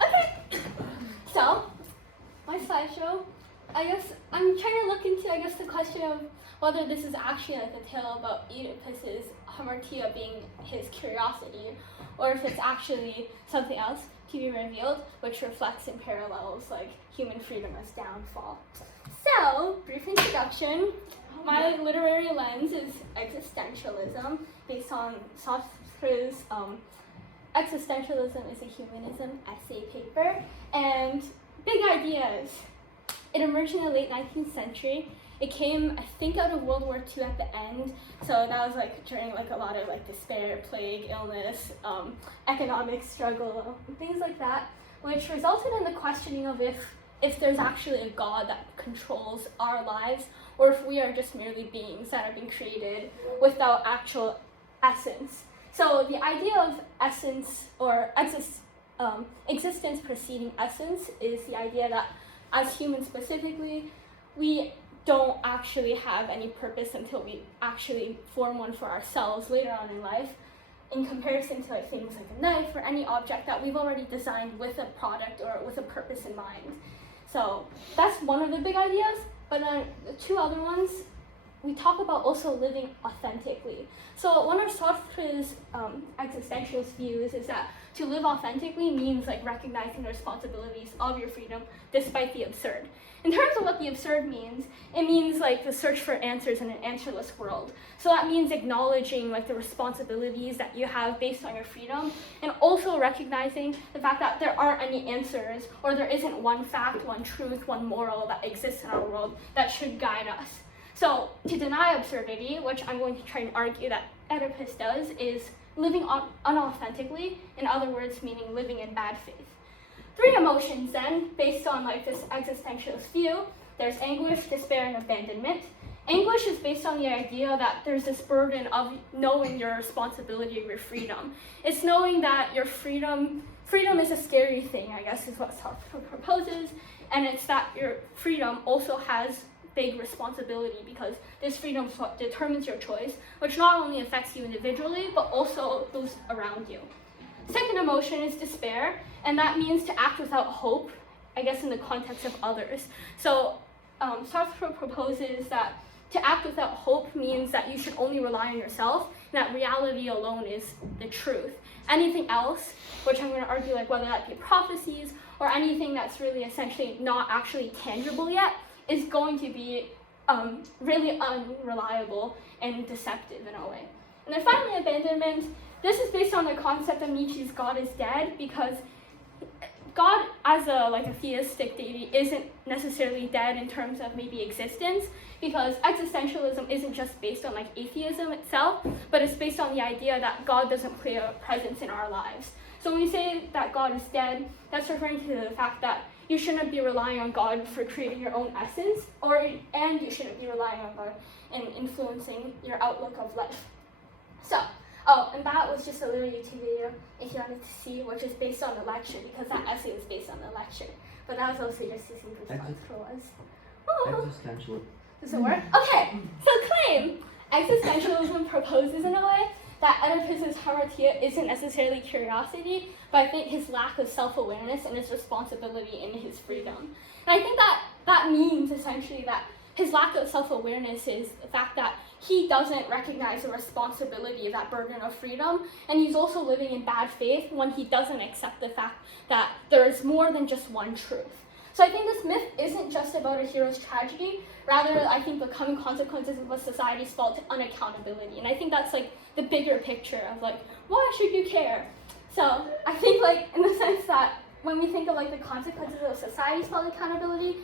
Okay, so my slideshow, I guess I'm trying to look into, the question of whether this is actually like a tale about Oedipus's hamartia being his curiosity, or if it's actually something else to be revealed, which reflects and parallels like human freedom as downfall. So, brief introduction. My literary lens is existentialism, based on Sartre's Existentialism is a Humanism essay paper, and big ideas. It emerged in the late 19th century. It came, I think, out of World War II at the end, so that was like during like a lot of like despair, plague, illness, economic struggle, things like that, which resulted in the questioning of if there's actually a God that controls our lives, or if we are just merely beings that have been created without actual essence. So the idea of essence or existence preceding essence is the idea that as humans specifically, we don't actually have any purpose until we actually form one for ourselves later on in life, in comparison to like things like a knife or any object that we've already designed with a product or with a purpose in mind. So that's one of the big ideas, but then the two other ones, we talk about also living authentically. So one of Sartre's existentialist views is that to live authentically means like recognizing the responsibilities of your freedom despite the absurd. In terms of what the absurd means, it means like the search for answers in an answerless world. So that means acknowledging like the responsibilities that you have based on your freedom, and also recognizing the fact that there aren't any answers, or there isn't one fact, one truth, one moral that exists in our world that should guide us. So to deny absurdity, which I'm going to try and argue that Oedipus does, is living unauthentically, in other words, meaning living in bad faith. Three emotions then, based on like this existentialist view. There's anguish, despair, and abandonment. Anguish is based on the idea that there's this burden of knowing your responsibility of your freedom. It's knowing that your freedom is a scary thing, I guess is what Sartre proposes, and it's that your freedom also has big responsibility, because this freedom is what determines your choice, which not only affects you individually, but also those around you. Second emotion is despair, and that means to act without hope, I guess in the context of others. So Sartre proposes that to act without hope means that you should only rely on yourself, and that reality alone is the truth. Anything else, which I'm going to argue like whether that be prophecies or anything that's really essentially not actually tangible yet, is going to be really unreliable and deceptive in a way. And then finally, abandonment. This is based on the concept of Nietzsche's God is dead, because God as a theistic deity isn't necessarily dead in terms of maybe existence, because existentialism isn't just based on like atheism itself, but it's based on the idea that God doesn't play a presence in our lives. So when we say that God is dead, that's referring to the fact that you shouldn't be relying on God for creating your own essence, and you shouldn't be relying on God in influencing your outlook of life. So, and that was just a little YouTube video if you wanted to see, which is based on the lecture, because that essay was based on the lecture. But that was also just to see who Sartre was. Existential. Does it work? Okay, so claim. Existentialism proposes in a way that Oedipus's hamartia isn't necessarily curiosity, but I think his lack of self-awareness and his responsibility in his freedom. And I think that means essentially that his lack of self-awareness is the fact that he doesn't recognize the responsibility of that burden of freedom, and he's also living in bad faith when he doesn't accept the fact that there is more than just one truth. So I think this myth isn't just about a hero's tragedy, rather I think the coming consequences of a society's fall to unaccountability. And I think that's like the bigger picture of like, why should you care? So I think like in the sense that when we think of like the consequences of society's fall to accountability,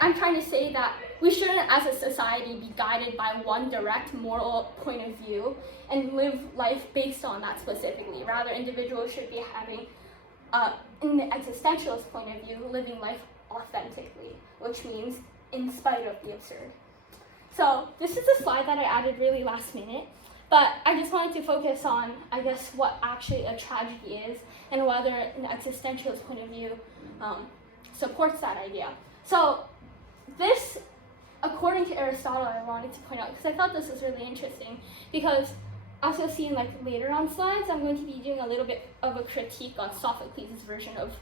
I'm trying to say that we shouldn't as a society be guided by one direct moral point of view and live life based on that specifically. Rather, individuals should be having, in the existentialist point of view, living life authentically, which means in spite of the absurd. So this is a slide that I added really last minute, but I just wanted to focus on, I guess, what actually a tragedy is and whether an existentialist point of view supports that idea. So this, according to Aristotle, I wanted to point out, because I thought this was really interesting, because as you'll see in like later on slides, I'm going to be doing a little bit of a critique on Sophocles' version of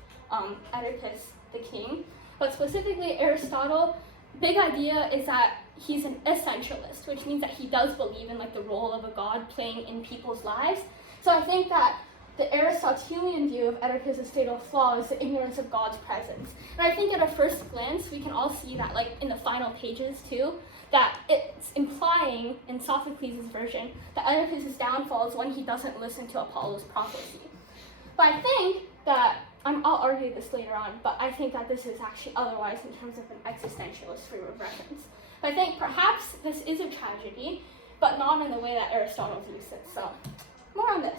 Oedipus the king. But specifically Aristotle, big idea is that he's an essentialist, which means that he does believe in like the role of a god playing in people's lives. So I think that the Aristotelian view of Oedipus' fatal flaw is the ignorance of God's presence. And I think at a first glance, we can all see that like in the final pages too, that it's implying in Sophocles' version that Oedipus' downfall is when he doesn't listen to Apollo's prophecy. But I think that, I'll argue this later on, but I think that this is actually otherwise in terms of an existentialist frame of reference. But I think perhaps this is a tragedy, but not in the way that Aristotle views it. So more on this.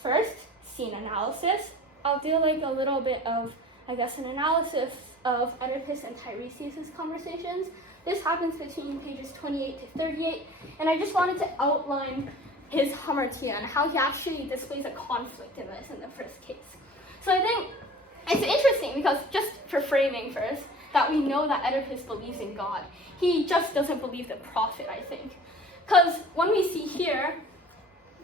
First, scene analysis. I'll do like a little bit of, I guess, an analysis of Oedipus and Tiresias' conversations. This happens between pages 28 to 38, and I just wanted to outline his hamartia and how he actually displays a conflict in this in the first case. So I think it's interesting because, just for framing first, that we know that Oedipus believes in God. He just doesn't believe the prophet, I think. Because when we see here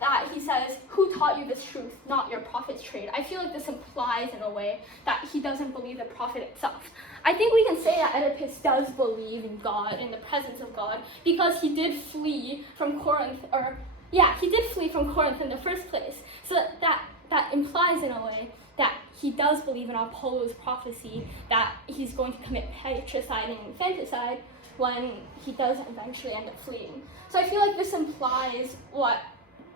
that he says, "Who taught you this truth, not your prophet's trade?" I feel like this implies in a way that he doesn't believe the prophet itself. I think we can say that Oedipus does believe in God, in the presence of God, because he did flee from Corinth, he did flee from Corinth in the first place. So that implies in a way that he does believe in Apollo's prophecy that he's going to commit patricide and infanticide when he does eventually end up fleeing. So I feel like this implies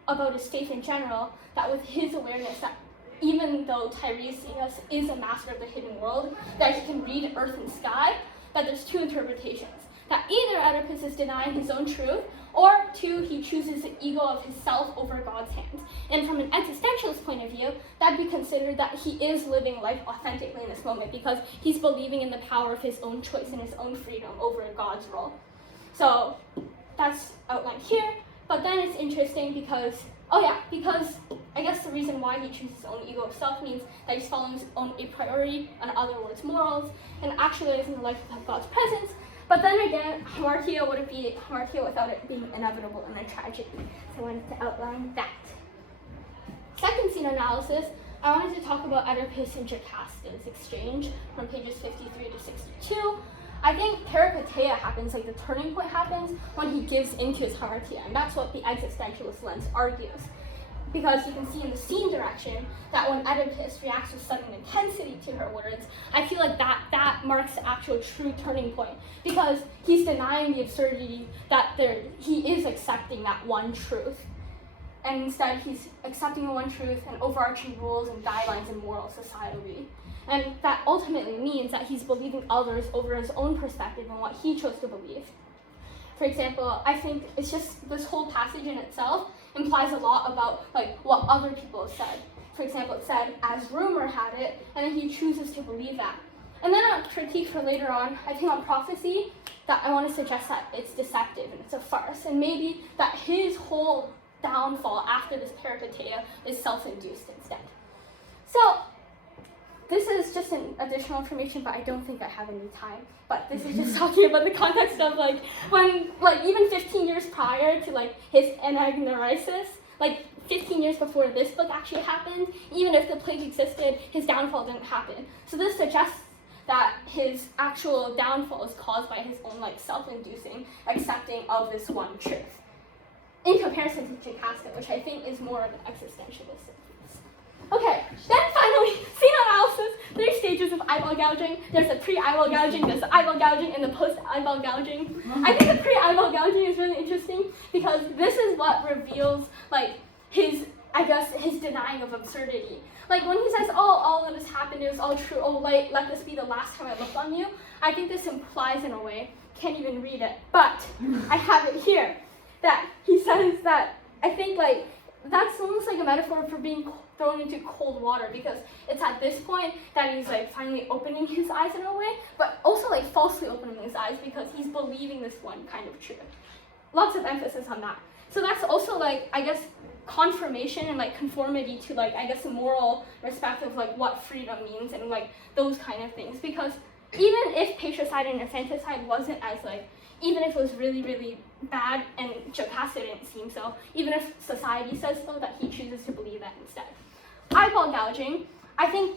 about his faith in general, that with his awareness that even though Tiresias is a master of the hidden world, that he can read earth and sky, that there's two interpretations. That either Oedipus is denying his own truth, or two, he chooses the ego of himself over God's hands. And from an existentialist point of view, that'd be considered that he is living life authentically in this moment because he's believing in the power of his own choice and his own freedom over God's role. So that's outlined here, but then it's interesting because I guess the reason why he chooses his own ego of self means that he's following his own a priori, in other words, morals, and actualizing the life of God's presence. But then again, hamartia wouldn't be hamartia without it being inevitable and a tragedy. So I wanted to outline that. Second scene analysis, I wanted to talk about Oedipus and Jocasta's exchange from pages 53 to 62. I think peripeteia happens, like the turning point happens when he gives into his hamartia, and that's what the existentialist lens argues. Because you can see in the scene direction that when Oedipus reacts with sudden intensity to her words, I feel like that marks the actual true turning point. Because he's denying the absurdity that he is accepting that one truth. And instead he's accepting the one truth and overarching rules and guidelines in moral society. And that ultimately means that he's believing others over his own perspective and what he chose to believe. For example, I think it's just this whole passage in itself implies a lot about like what other people have said. For example, it said, "As rumor had it," and then he chooses to believe that. And then a critique for later on, I think on prophecy, that I want to suggest that it's deceptive and it's a farce, and maybe that his whole downfall after this peripeteia is self-induced instead. So this is just an additional information, but I don't think I have any time. But this is just talking about the context of like when, like even 15 years prior to like his anagnorisis, like 15 years before this book actually happened, even if the plague existed, his downfall didn't happen. So this suggests that his actual downfall is caused by his own like self-inducing accepting of this one truth. In comparison to Jocasta, which I think is more of an existentialist. Okay, then finally, scene analysis, 3 stages of eyeball gouging. There's the pre-eyeball gouging, there's the eyeball gouging, and the post-eyeball gouging. I think the pre-eyeball gouging is really interesting because this is what reveals like his denying of absurdity. Like when he says, "Oh, all that has happened, it was all true, oh let this be the last time I look on you," I think this implies in a way, can't even read it, but I have it here, that he says that, I think like, that's almost like a metaphor for being thrown into cold water, because it's at this point that he's like finally opening his eyes in a way, but also like falsely opening his eyes because he's believing this one kind of truth. Lots of emphasis on that. So that's also like, I guess, confirmation and like conformity to like, I guess, a moral respect of like what freedom means and like those kind of things. Because even if patricide and infanticide wasn't as like, even if it was really, really bad, and Jocasta didn't seem so, even if society says so, that he chooses to believe that instead. Eyeball gouging, I think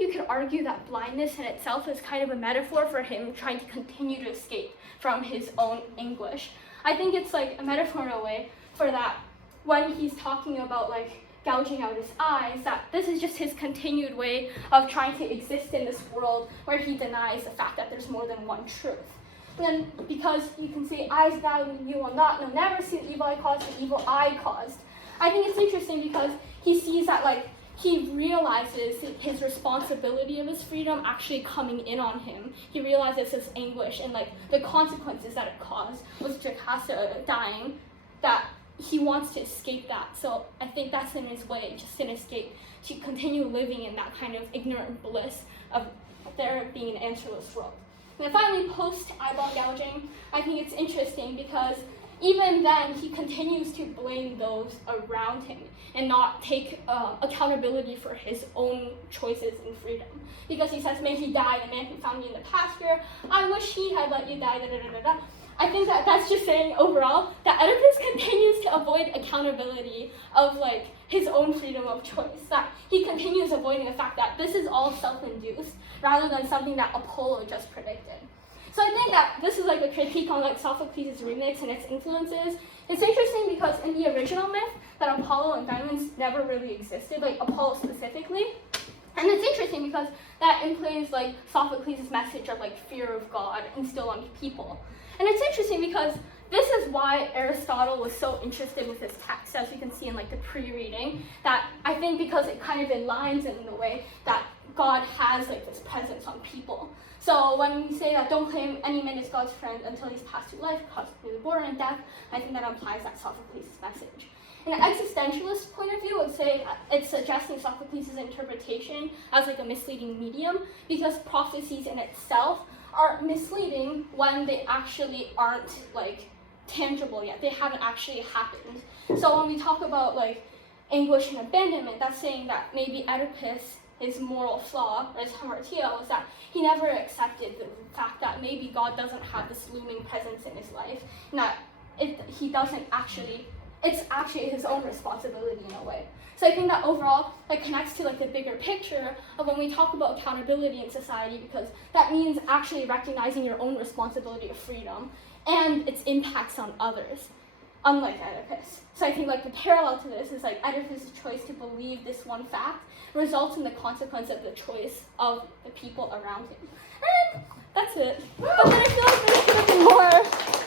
you could argue that blindness in itself is kind of a metaphor for him trying to continue to escape from his own anguish. I think it's like a metaphor in a way for that when he's talking about like gouging out his eyes, that this is just his continued way of trying to exist in this world where he denies the fact that there's more than one truth. Then, because you can say, eyes gouge and you will not, no, never see the evil I caused, the evil I caused. I think it's interesting because he sees that like he realizes his responsibility of his freedom actually coming in on him. He realizes his anguish and like the consequences that it caused was Jocasta dying, that he wants to escape that. So I think that's in his way, just an escape, to continue living in that kind of ignorant bliss of there being an answerless world. And then finally, post-eyeball gouging, I think it's interesting because even then, he continues to blame those around him and not take accountability for his own choices and freedom. Because he says, may he die, the man who found me in the pasture. I wish he had let you die, da da da da da. I think that's just saying overall that Oedipus continues to avoid accountability of like his own freedom of choice. That he continues avoiding the fact that this is all self-induced rather than something that Apollo just predicted. So I think that this is like a critique on like Sophocles' remix and its influences. It's interesting because in the original myth that Apollo and diamonds never really existed, like Apollo specifically. And it's interesting because that implies like Sophocles' message of like fear of God instilled on people. And it's interesting because this is why Aristotle was so interested with this text, as you can see in like the pre-reading, that I think because it kind of aligns in the way that God has like this presence on people. So when we say that don't claim any man is God's friend until he's passed through life, caused through the born and death, I think that implies that Sophocles' message. In an existentialist point of view, I would say it's suggesting Sophocles' interpretation as like a misleading medium, because prophecies in itself are misleading when they actually aren't like tangible yet. They haven't actually happened. So when we talk about like anguish and abandonment, that's saying that maybe Oedipus, his moral flaw, or his hamartia, was that he never accepted the fact that maybe God doesn't have this looming presence in his life, and that he doesn't actually, it's actually his own responsibility in a way. So I think that overall that connects to like the bigger picture of when we talk about accountability in society, because that means actually recognizing your own responsibility of freedom and its impacts on others, unlike Oedipus. So I think like the parallel to this is like Oedipus' choice to believe this one fact results in the consequence of the choice of the people around him. And that's it. But then I feel like there's gonna be more.